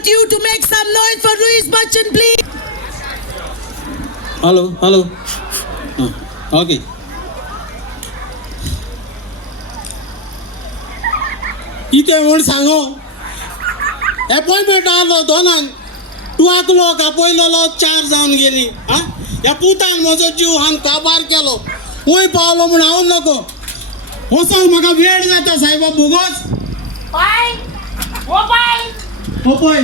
want you to make some noise for Louis Bachchan, please. Hello hello okay इथे म्हूण सांगो appointment आलो दोनांक तूं आकलो का पयलो 4 जावन गेली हा ह्या पुतान म्हजो जीव हांन काबार केलो वय पावलो म्हूण हांव नको वचोंक म्हाका वेळ जाता सायबा बोगस पाय ओ पाय हो पळय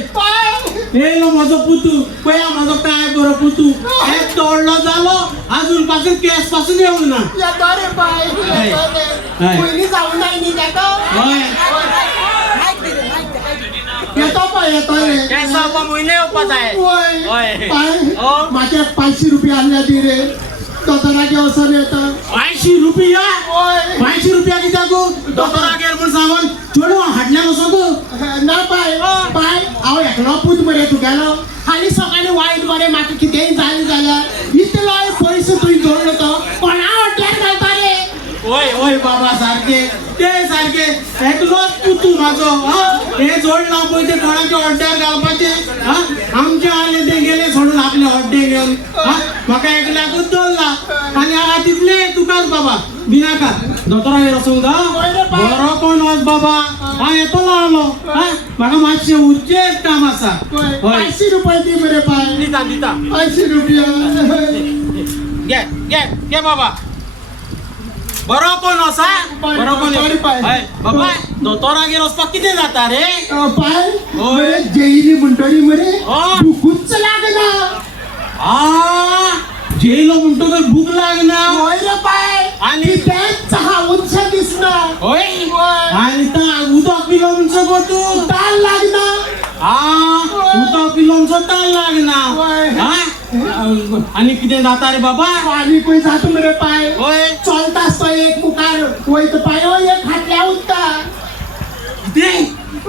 येयलो म्हजो पुतू पळया म्हजो काय बरो पुतू एक तोडलो जालो अजून पासून केस पासून येवंक ना येतो रे पाय पयलीं जावं नाय न्ही तेका हय येतो पाय येतो रे केसा म्हयने येवपा जाय ओय पाय म्हाजे 500 रुपया आसले दी रे दोतोरागे वचोन येता 500 रुपया ओय 500 रुपया कित्याक दोतोरागेर म्हूण सांगून चेडूं हाडल्यार वचोंक ना पाय पाय हांव एकलो पूत मरे तुगेलो हालीं सकाळीं वायट मरे म्हाका कितेंय जालें जाल्यार इतलो पयसो तुवें जोडलो तो कोणा हॉटेल घालता रे ओय ओय बाबा सारके ते सारके एकलोच पुतू म्हाजो हे जोडला पळय ते कोणाच्या हॉड्ड्यार घालपाचे आमचे आले ते गेले सोडून आपले हॉड्डे घेवन म्हाका एकल्याकूच दवरला आनी हांगा तितले तुकाच बाबा बिनाका दोतोरागेर वचूंक जा बरो कोण वच बाबा हांव येतलो आलो म्हाका मातशें उर्जेंट काम आसा 500 रुपया दी मरे पाय दिता दिता 500 रुपया घे घे घे बाबा बरो कोण आसा बरो कोण हय बाबा दोतोरागेर वचपाक कितें जाता रे पाय मरे जेईली म्हणटरी मरे भुकूच लागना जेलो म्हणटकर भूक लागना होय रे पाय आनी तेच हावूच दिसना होय आनी ता उदक पिलो म्हणसो गो तूं ताल लागना उदक पिलो म्हणसो ताल लागना आनी कितें जाता रे बाबा पाणी पळय जाता मरे पाय होय चलता आसता एक मुखार वयता पाय एक फाटल्या उरता कितें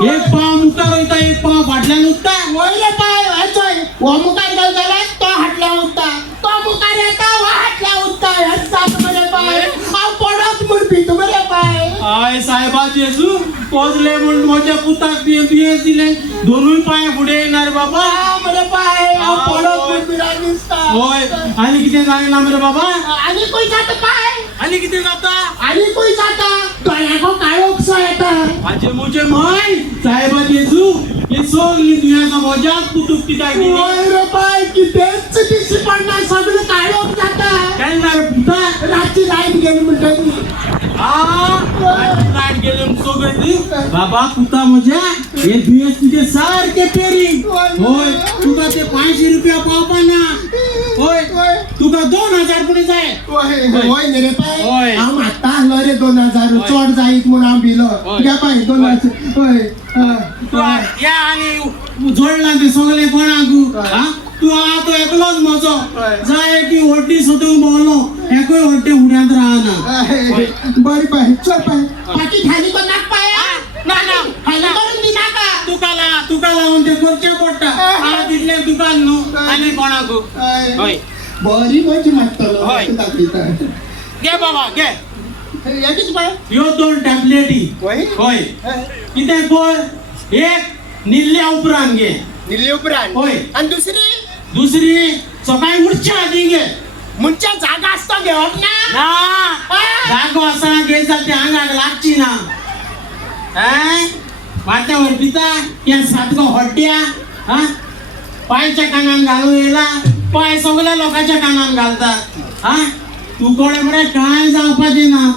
एक पाव मुखार वयता एक पाव फाटल्यान उरता वय रे पाय चोय हो मुखार गेलो जाल्यार तो फाटल्या उरता तो मुखार येता हो फाटल्या उरता हेच जाता मरे पाय हांव पडत म्हूण भिता मरे पाय आय सायबा जेजू पोजले म्हूण म्हज्या पुताक दुयेंस दिलें दोनूय पांय फुडें येना रे बाबा मरे पाय हांव पडत म्हूण भिरांत दिसता होय आनी कितें जालें ना मरे बाबा आनी खंय जाता पाय आनी कितें जाता आनी खंय जाता दोळ्याको काळोखसो येता हाजे म्हजे माय सायबा जेजू हे सगळी दुयेंसां म्हज्याच पुतूक कित्याक दिली वय रे पाय कितेंच दिसची पडना सगळें काळोख जाता केन्ना रे पुता रातची लायट गेली म्हणटरी लायट गेले सगळें दी बाबा पुता म्हज्या हे दुयेंस तुजे सारके पेरी होय तुका ते 500 रुपया पावपा ना होय तुका 2000 पुढे जाय होय न्ही रे पाय होय. हांव मागता आसलो रे 2000 चड जायत म्हूण हांव भिलो घे पाय 2000 होय या आनी जोडला ते सगळे कोणाक तू तो एकलोच म्हजो जाय की हॉड्डी सोदूंक भोंवलो एकूय हॉड्डे उड्यांत रावना बरें पाय चल पाय पाटी खाली को नाक पाय ना ना खाली करून दी नाका तुका लावून ते करचें पडटा हांव तितलें दुकान न्हू आनी कोणाक हय बरी गोंयची मागतलो होय. दाखयता घे बाबा घे हे कितें पाय ह्यो 2 टॅबलेटी होय होय कितें कर एक निल्ल्या उपरांत घे निल्ले उपरांत होय. आनी दुसरी सकाळी उठच्या आदी घे म्हणच्या जागा आसता घेवप ना ना जागो आसतना घेयत जाल्यार ते आंगाक लागची ना वाट्या वर पिता या सातको हॉड्ड्या पायच्या कानान घालून येयला पाय सगळ्या लोकांच्या कानान घालता तू कोणे मरे काय जावपाचें ना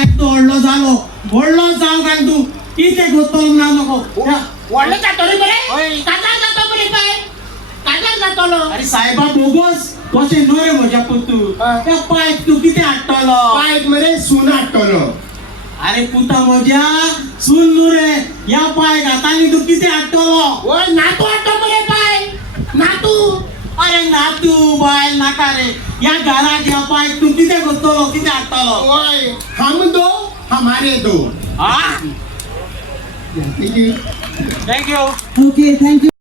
एकटो व्हडलो जाव काय तू कितें करतलो ना नको व्हडलो जातो रे बरे काजार जातो बरे पाय काजार जातलो अरे सायबा बोगस तशें न्हू रे म्हज्या पुतू त्या पायक तू कितें हाडटलो पायक मरे सून हाडटलो अरे पुता म्हज्या सुन न्हू रे या पाय घातानी तू कितें हाडटलो ओय नातू हाडतो मरे पाय नातू अरे नातू बायल नाका रे या घराक या पाय तू कितें करतलो कितें हाडटलो ओय हम दो हमारे दो थँक्यू Okay, thank you.